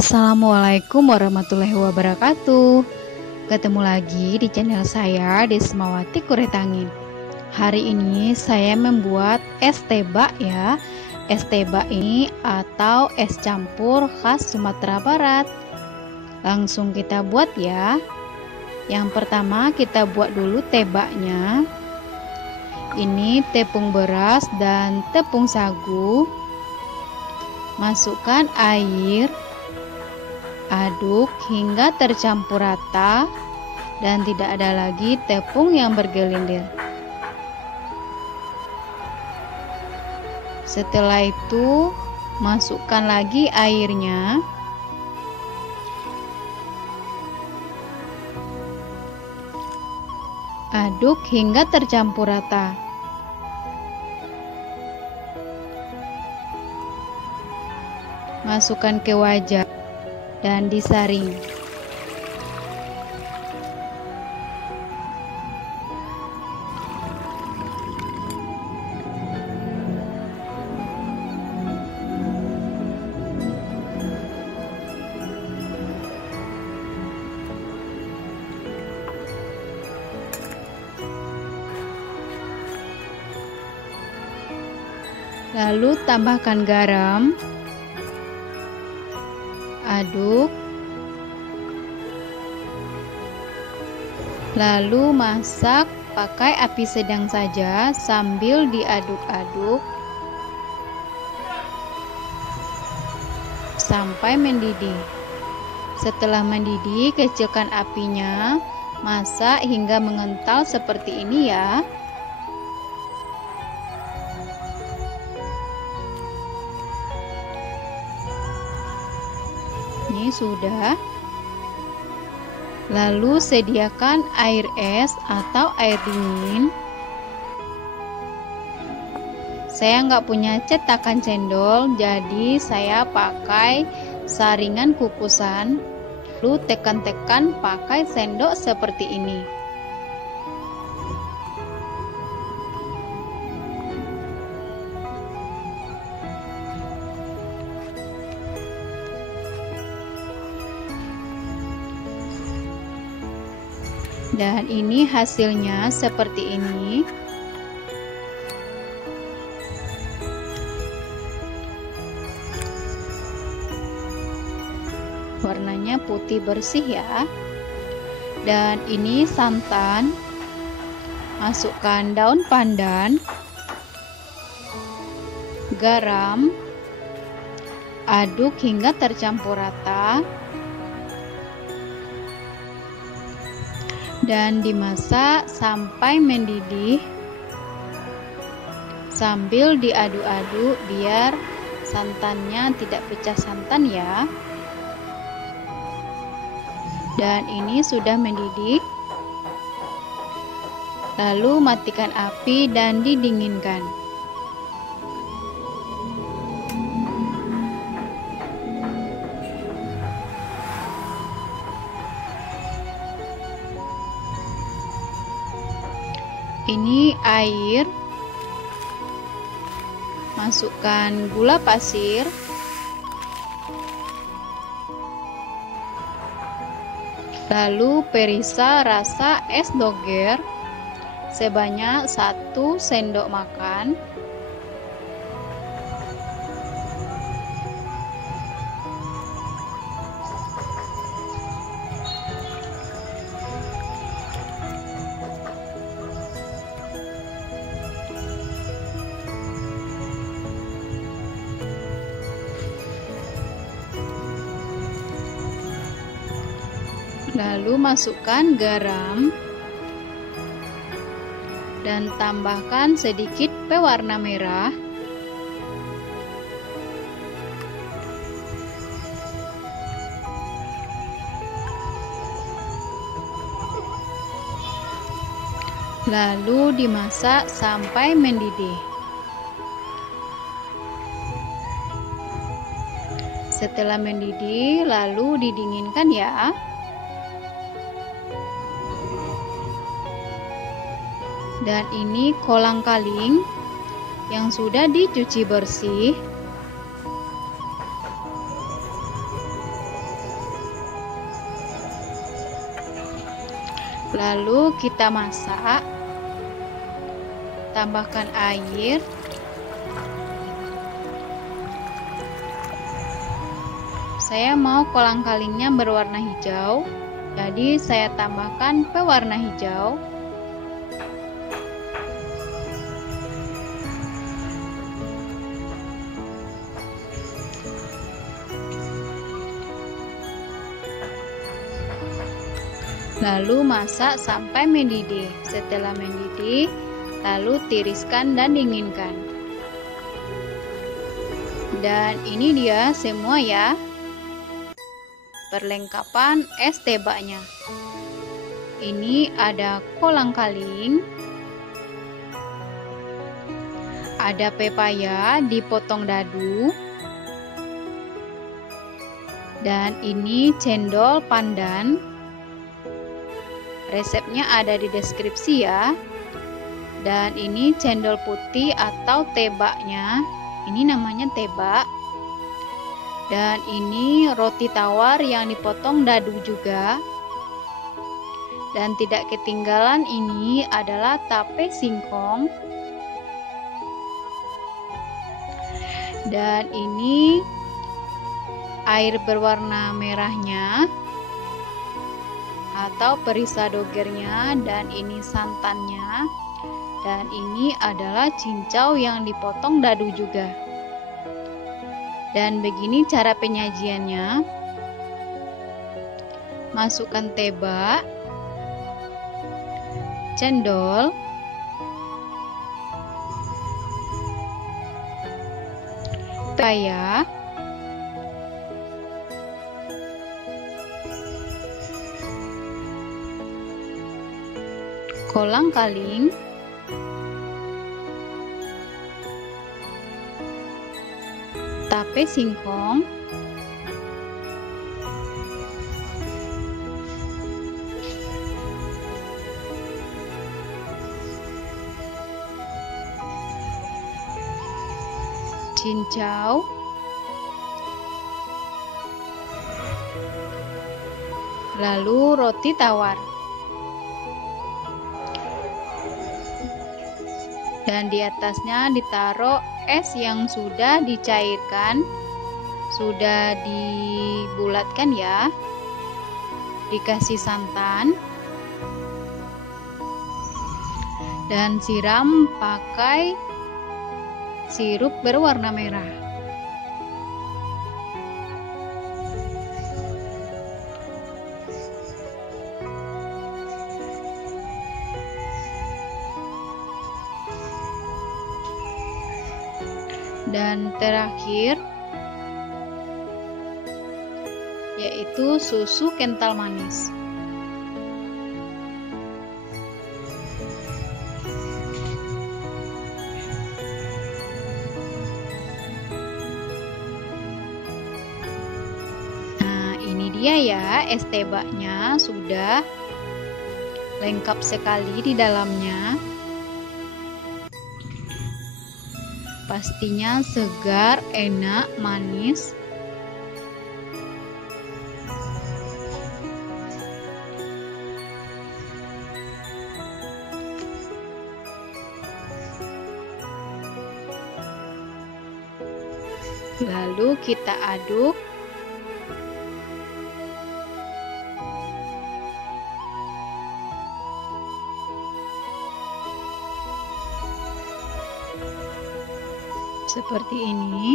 Assalamualaikum warahmatullahi wabarakatuh. Ketemu lagi di channel saya Desmawati Kuretangin. Hari ini saya membuat es tebak ya. Es tebak ini atau es campur khas Sumatera Barat. Langsung kita buat ya. Yang pertama kita buat dulu tebaknya. Ini tepung beras dan tepung sagu. Masukkan air. Aduk hingga tercampur rata dan tidak ada lagi tepung yang bergelindir. Setelah itu, masukkan lagi airnya. Aduk hingga tercampur rata. Masukkan ke wajan dan disaring. Lalu tambahkan garam. Aduk, lalu masak pakai api sedang saja sambil diaduk-aduk sampai mendidih. Setelah mendidih, kecilkan apinya, masak hingga mengental seperti ini ya. Ini sudah. Lalu sediakan air es atau air dingin. Saya nggak punya cetakan cendol, jadi saya pakai saringan kukusan. Lalu tekan-tekan pakai sendok seperti ini. Dan ini hasilnya seperti ini. Warnanya putih bersih ya. Dan ini santan. Masukkan daun pandan, garam, aduk hingga tercampur rata. Dan dimasak sampai mendidih sambil diaduk-aduk biar santannya tidak pecah santan ya. Dan ini sudah mendidih. Lalu matikan api dan didinginkan. Ini air, masukkan gula pasir, lalu perisa rasa es doger sebanyak 1 sendok makan. Lalu masukkan garam dan tambahkan sedikit pewarna merah. Lalu dimasak sampai mendidih. Setelah mendidih, lalu didinginkan ya. Dan ini kolang-kaling yang sudah dicuci bersih. Lalu kita masak. Tambahkan air. Saya mau kolang-kalingnya berwarna hijau, jadi saya tambahkan pewarna hijau. Lalu masak sampai mendidih. Setelah mendidih, lalu tiriskan dan dinginkan. Dan ini dia semua ya, perlengkapan es tebaknya. Ini ada kolang-kaling, ada pepaya dipotong dadu, dan ini cendol pandan. Resepnya ada di deskripsi ya. Dan ini cendol putih atau tebaknya. Ini namanya tebak. Dan ini roti tawar yang dipotong dadu juga. Dan tidak ketinggalan ini adalah tape singkong. Dan ini air berwarna merahnya atau perisa dogernya, dan ini santannya, dan ini adalah cincau yang dipotong dadu juga. Dan begini cara penyajiannya. Masukkan tebak, cendol, pepaya, kolang-kaling, tape singkong, cincau, lalu roti tawar. Dan di atasnya ditaruh es yang sudah dicairkan, sudah dibulatkan ya, dikasih santan, dan siram pakai sirup berwarna merah. Dan terakhir yaitu susu kental manis. Nah, ini dia ya, es tebaknya sudah lengkap sekali di dalamnya. Pastinya segar, enak, manis. Lalu kita aduk. Seperti ini.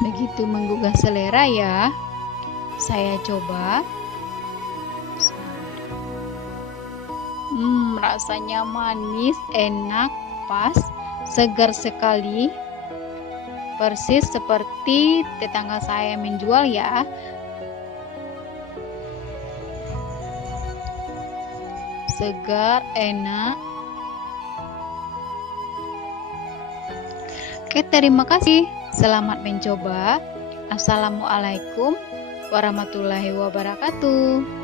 Begitu menggugah selera ya. Saya coba. Rasanya manis, enak, pas, segar sekali. Persis seperti tetangga saya menjual ya. Segar, enak. Oke, terima kasih. Selamat mencoba. Assalamualaikum warahmatullahi wabarakatuh.